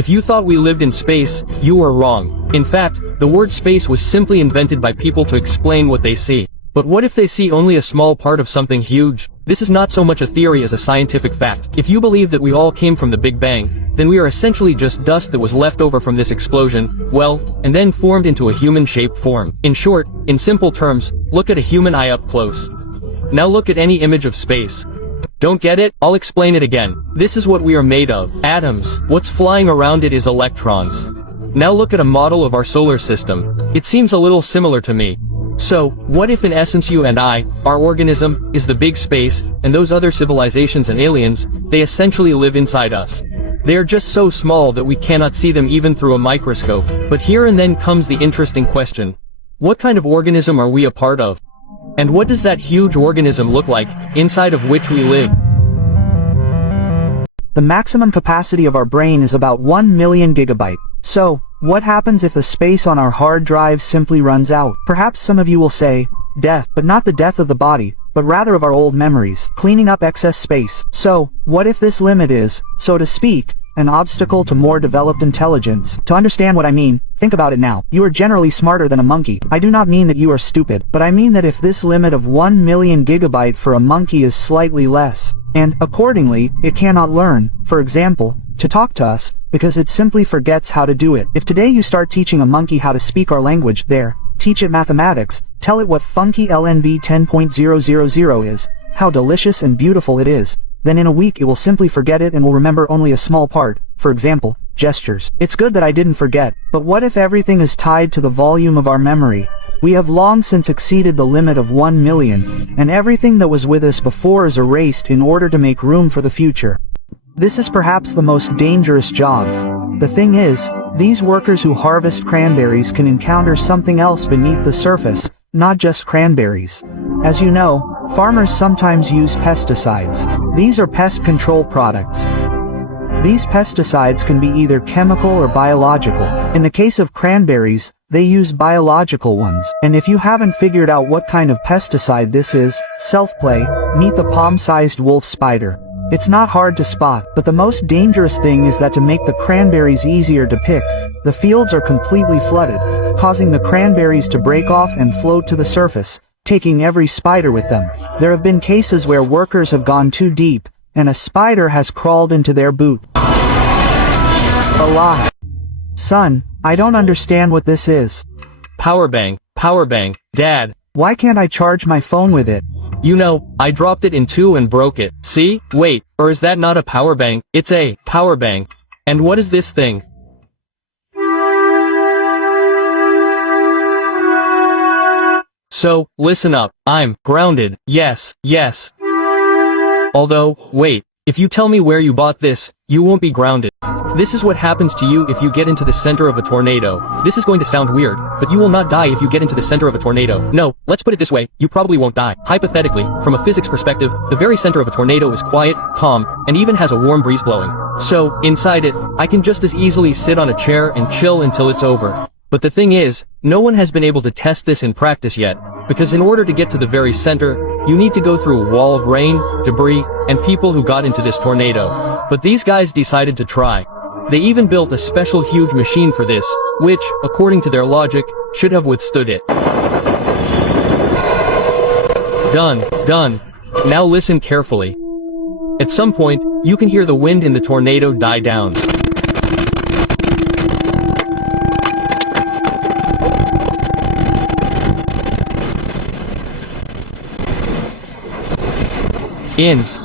If you thought we lived in space, you were wrong. In fact, the word space was simply invented by people to explain what they see. But what if they see only a small part of something huge? This is not so much a theory as a scientific fact. If you believe that we all came from the Big Bang, then we are essentially just dust that was left over from this explosion, well, and then formed into a human-shaped form. In short, in simple terms, look at a human eye up close. Now look at any image of space. Don't get it? I'll explain it again. This is what we are made of. Atoms. What's flying around it is electrons. Now look at a model of our solar system. It seems a little similar to me. So, what if in essence you and I, our organism, is the big space, and those other civilizations and aliens, they essentially live inside us. They are just so small that we cannot see them even through a microscope. But here and then comes the interesting question. What kind of organism are we a part of? And what does that huge organism look like, inside of which we live? The maximum capacity of our brain is about 1 million gigabyte. So, what happens if the space on our hard drive simply runs out? Perhaps some of you will say, death, but not the death of the body, but rather of our old memories, cleaning up excess space. So, what if this limit is, so to speak, an obstacle to more developed intelligence? To understand what I mean, think about it now. You are generally smarter than a monkey. I do not mean that you are stupid, but I mean that if this limit of 1 million gigabyte for a monkey is slightly less, and, accordingly, it cannot learn, for example, to talk to us, because it simply forgets how to do it. If today you start teaching a monkey how to speak our language, teach it mathematics, tell it what funky LNV 10.000 is, how delicious and beautiful it is, then in a week it will simply forget it and will remember only a small part, for example, gestures. It's good that I didn't forget, but what if everything is tied to the volume of our memory? We have long since exceeded the limit of 1 million, and everything that was with us before is erased in order to make room for the future. This is perhaps the most dangerous job. The thing is, these workers who harvest cranberries can encounter something else beneath the surface, not just cranberries. As you know, farmers sometimes use pesticides. These are pest control products. These pesticides can be either chemical or biological. In the case of cranberries, they use biological ones. And if you haven't figured out what kind of pesticide this is, self-play, meet the palm-sized wolf spider. It's not hard to spot, but the most dangerous thing is that to make the cranberries easier to pick, the fields are completely flooded, causing the cranberries to break off and float to the surface, taking every spider with them. There have been cases where workers have gone too deep, and a spider has crawled into their boot. Alive. Son, I don't understand what this is. Power bank, Dad. Why can't I charge my phone with it? You know, I dropped it in two and broke it. See? Wait, or is that not a power bank? It's a power bank. And what is this thing? So, listen up. I'm grounded. Yes. Although, wait, if you tell me where you bought this, you won't be grounded. This is what happens to you if you get into the center of a tornado. This is going to sound weird, but you will not die if you get into the center of a tornado. No, let's put it this way, you probably won't die. Hypothetically, from a physics perspective, the very center of a tornado is quiet, calm, and even has a warm breeze blowing. So, inside it, I can just as easily sit on a chair and chill until it's over. But the thing is, no one has been able to test this in practice yet, because in order to get to the very center, you need to go through a wall of rain, debris, and people who got into this tornado. But these guys decided to try. They even built a special huge machine for this, which, according to their logic, should have withstood it. Done. Now listen carefully. At some point, you can hear the wind in the tornado die down.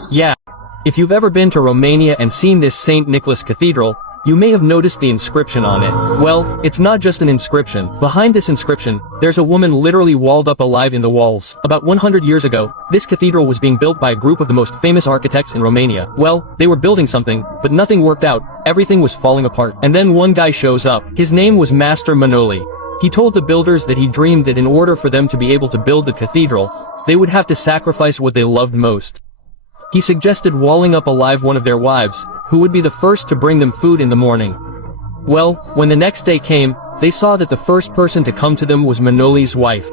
Yeah. If you've ever been to Romania and seen this St. Nicholas Cathedral, you may have noticed the inscription on it. Well, it's not just an inscription. Behind this inscription, there's a woman literally walled up alive in the walls. About 100 years ago, this cathedral was being built by a group of the most famous architects in Romania. Well, they were building something, but nothing worked out. Everything was falling apart. And then one guy shows up. His name was Master Manoli. He told the builders that he dreamed that in order for them to be able to build the cathedral, they would have to sacrifice what they loved most. He suggested walling up alive one of their wives, who would be the first to bring them food in the morning. Well, when the next day came, they saw that the first person to come to them was Manoli's wife.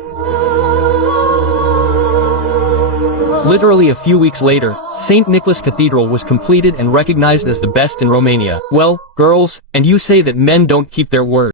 Literally a few weeks later, St. Nicholas Cathedral was completed and recognized as the best in Romania. Well, girls, and you say that men don't keep their word.